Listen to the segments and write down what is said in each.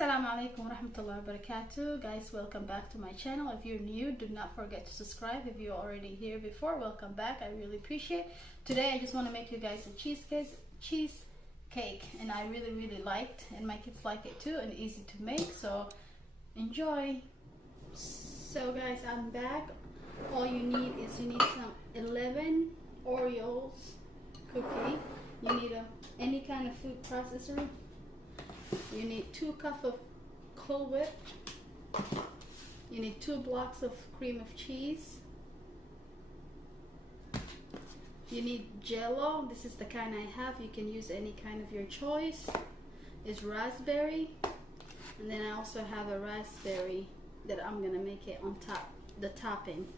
Assalamu alaikum warahmatullahi wabarakatuh. Guys, welcome back to my channel. If you're new, do not forget to subscribe. If you're already here before, welcome back. I really appreciate it. Today I just want to make you guys a cheesecake, and I really liked, and my kids like it too, and easy to make, so enjoy. So guys, I'm back. All you need is some 11 Oreos cookie. You need any kind of food processor. You need 2 cups of Cool Whip. You need 2 blocks of cream of cheese. You need Jello. This is the kind I have. You can use any kind of your choice. It's raspberry, and then I also have a raspberry that I'm gonna make it on top, the topping.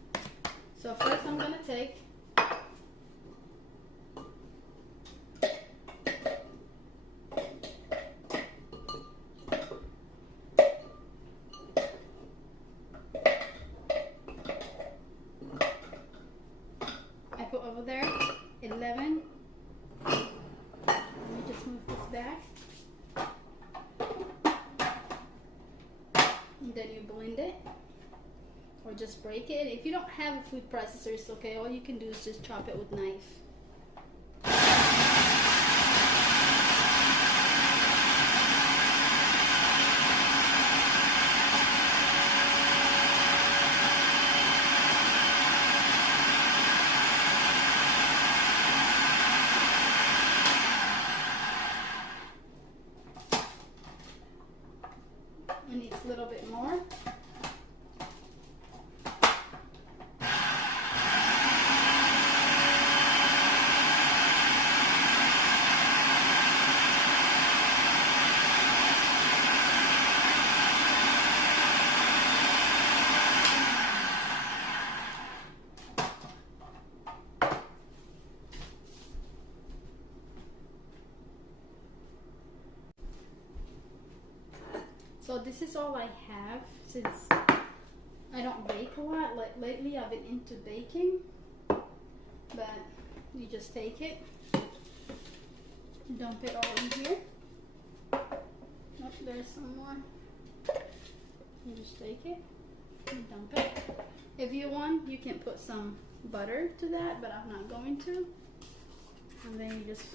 So first I'm gonna take over there 11. Let me just move this back, and then you blend it or just break it. If you don't have a food processor, it's okay. All you can do is just chop it with knife. It needs a little bit more. So this is all I have, since I don't bake a lot. Like lately I've been into baking, but you just take it, dump it all in here. Oh, there's some more. You just take it and dump it. If you want, you can put some butter to that, but I'm not going to. And then you just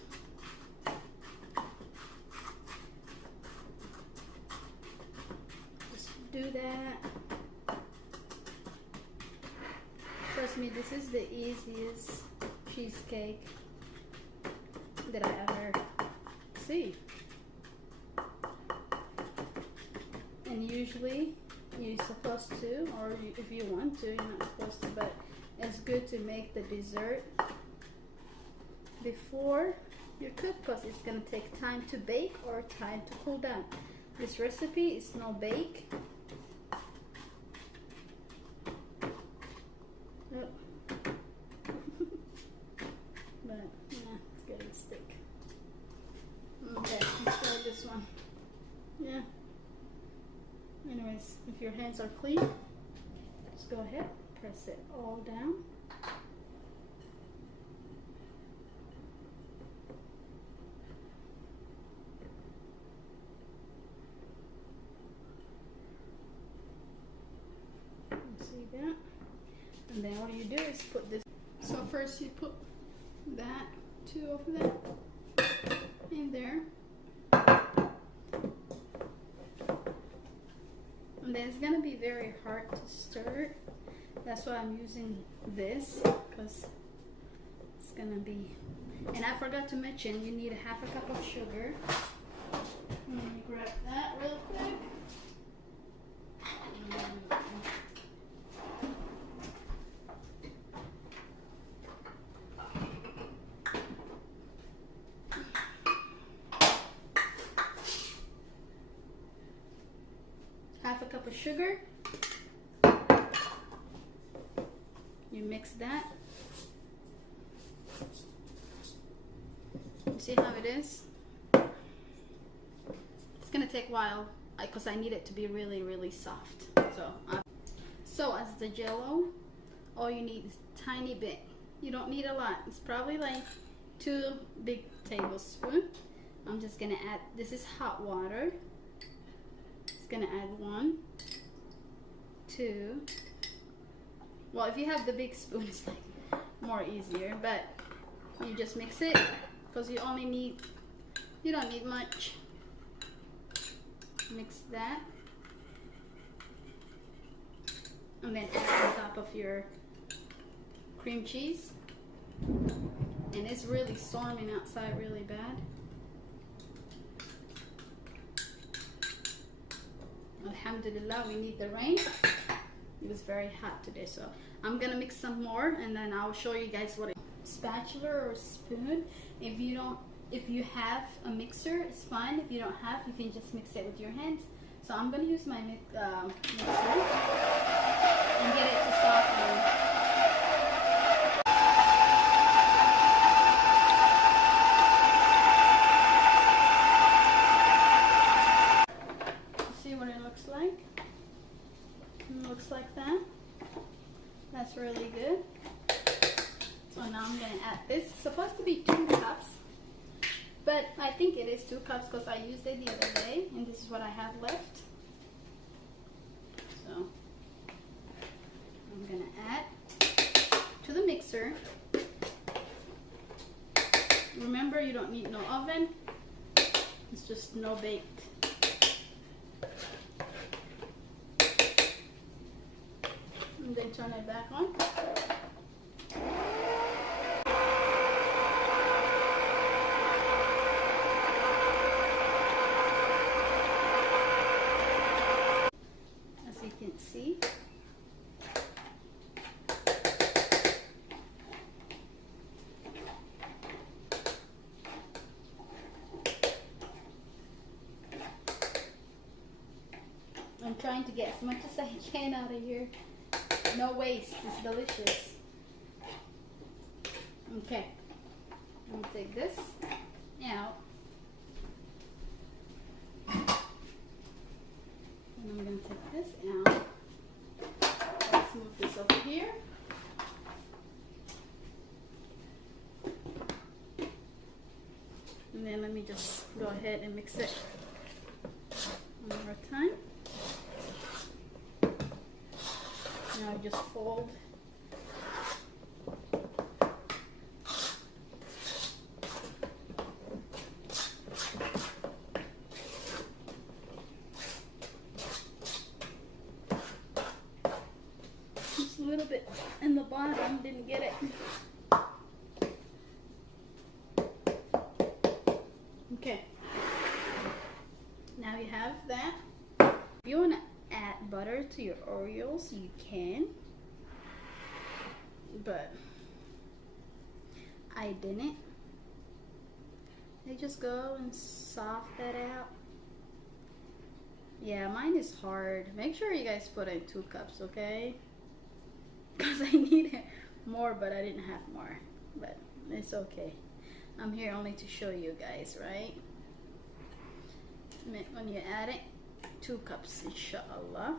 do that. Trust me, this is the easiest cheesecake that I ever see. And usually you're supposed to, or if you want to, you're not supposed to, but it's good to make the dessert before you cook, because it's going to take time to bake or time to cool down. This recipe is no bake. But yeah, it's getting stick. Okay, let's try this one. Yeah. Anyways, if your hands are clean, just go ahead, press it all down. See that? And then all you do is put this. So first you put that, 2 of that in there. And then it's gonna be very hard to stir. That's why I'm using this, because it's gonna be. And I forgot to mention, you need 1/2 cup of sugar. Let me grab that real quick. Half a cup of sugar. You mix that. You see how it is? It's gonna take a while because I need it to be really soft. So as the Jello, all you need is a tiny bit. You don't need a lot. It's probably like 2 big tablespoons. I'm just gonna add, this is hot water. just gonna add 1, 2. Well, if you have the big spoon, it's like more easier, but you just mix it because you don't need much. Mix that, and then add on top of your cream cheese. And it's really storming outside really bad. Alhamdulillah, we need the rain. It was very hot today, so I'm gonna mix some more and then I'll show you guys what spatula or spoon. If you have a mixer, it's fine. If you don't have, you can just mix it with your hands. So I'm gonna use my mixer and get it to soften. Looks like that. That's really good. So now I'm gonna add this. It's supposed to be 2 cups, but I think it is 2 cups because I used it the other day, and this is what I have left. So I'm gonna add to the mixer. Remember, you don't need no oven. It's just no baked. And then turn it back on. As you can see, I'm trying to get as much as I can out of here. No waste, it's delicious. Okay, I'm gonna take this out. And I'm gonna take this out. Let's move this over here. And then let me just go ahead and mix it one more time. Now just fold. Just a little bit in the bottom, didn't get it. Okay. Now you have that. If you want to add butter to your Oreos, you can, but I didn't. I just go and soft that out. Yeah, mine is hard. Make sure you guys put in 2 cups, okay? Because I needed more, but I didn't have more. But it's okay. I'm here only to show you guys, right? When you add it, 2 cups, inshallah.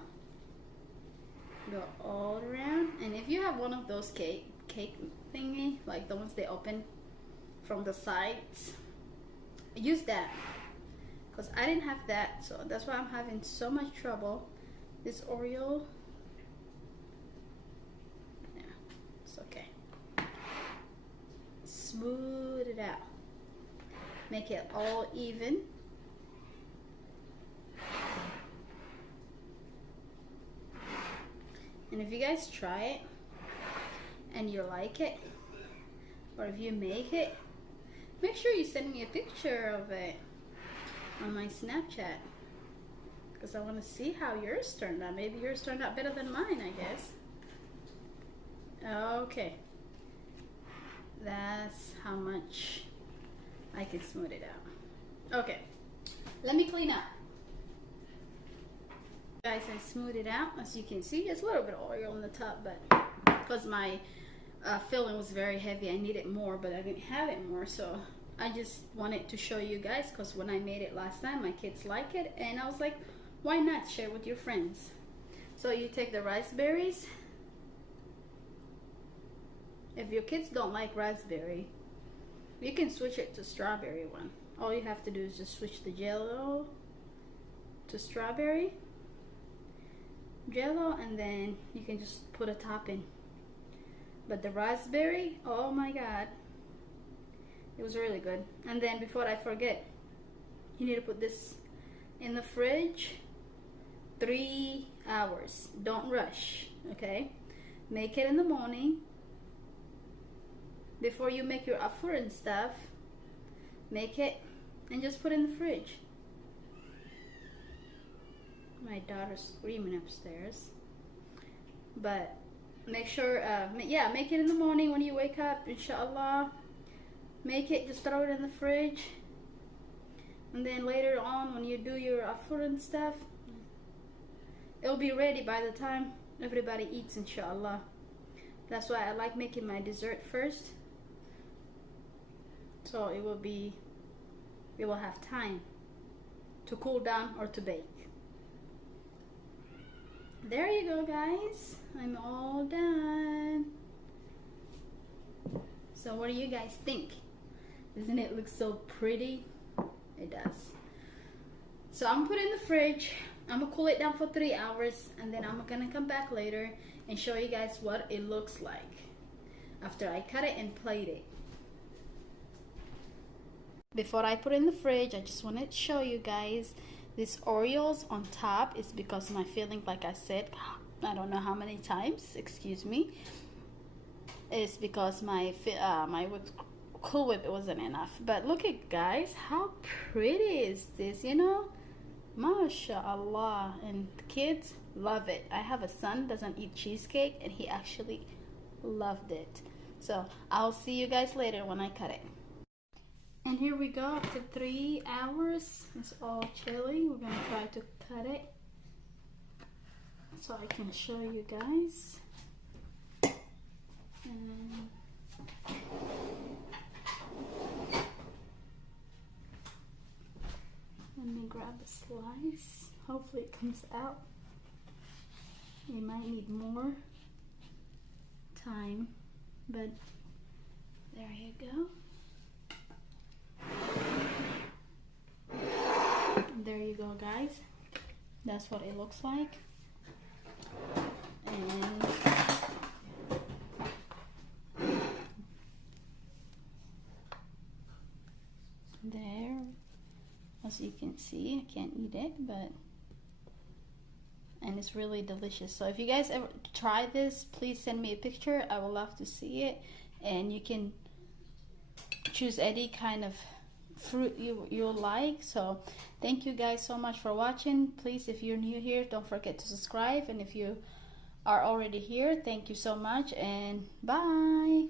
Go all around. And if you have one of those cake thingy, like the ones they open from the sides, use that, because I didn't have that, so that's why I'm having so much trouble. This Oreo, yeah, it's okay. Smooth it out, make it all even. And if you guys try it and you like it, or if you make it, make sure you send me a picture of it on my Snapchat, because I want to see how yours turned out. Maybe yours turned out better than mine, I guess. Okay, that's how much I can smooth it out. Okay, let me clean up. Guys, I smooth it out. As you can see, there's a little bit of oil on the top, but because my filling was very heavy, I needed more, but I didn't have it more, so I just wanted to show you guys, because when I made it last time, my kids like it, and I was like, why not share with your friends? So you take the raspberries. If your kids don't like raspberry, you can switch it to strawberry one. All you have to do is just switch the Jello to strawberry. jello, and then you can just put a topping. But the raspberry, oh my god, it was really good. And then before I forget, you need to put this in the fridge 3 hours. Don't rush, okay? Make it in the morning before you make your afur and stuff. Make it and just put it in the fridge. My daughter's screaming upstairs. But make sure, yeah, make it in the morning when you wake up, inshallah. Make it, just throw it in the fridge. And then later on, when you do your afur and stuff, it'll be ready by the time everybody eats, inshallah. That's why I like making my dessert first. So it will have time to cool down or to bake. There you go, guys. I'm all done. So what do you guys think? Doesn't it look so pretty? It does. So I'm putting it in the fridge. I'm gonna cool it down for 3 hours, and then I'm gonna come back later and show you guys what it looks like after I cut it and plate it. Before I put it in the fridge, I just wanted to show you guys these Oreos on top. Is because my filling, like I said, I don't know how many times, excuse me, is because my Cool Whip wasn't enough. But look at, guys, how pretty is this, you know? MashaAllah. And kids love it. I have a son doesn't eat cheesecake, and he actually loved it. So I'll see you guys later when I cut it. And here we go, after 3 hours. It's all chilly. We're gonna try to cut it so I can show you guys. And let me grab a slice. Hopefully it comes out. You might need more time, but there you go. There you go, guys. That's what it looks like. And there, as you can see, I can't eat it, but and it's really delicious. So if you guys ever try this, please send me a picture. I would love to see it. And you can choose any kind of fruit you like. So thank you guys so much for watching. Please, if you're new here, don't forget to subscribe, and if you are already here, thank you so much, and bye.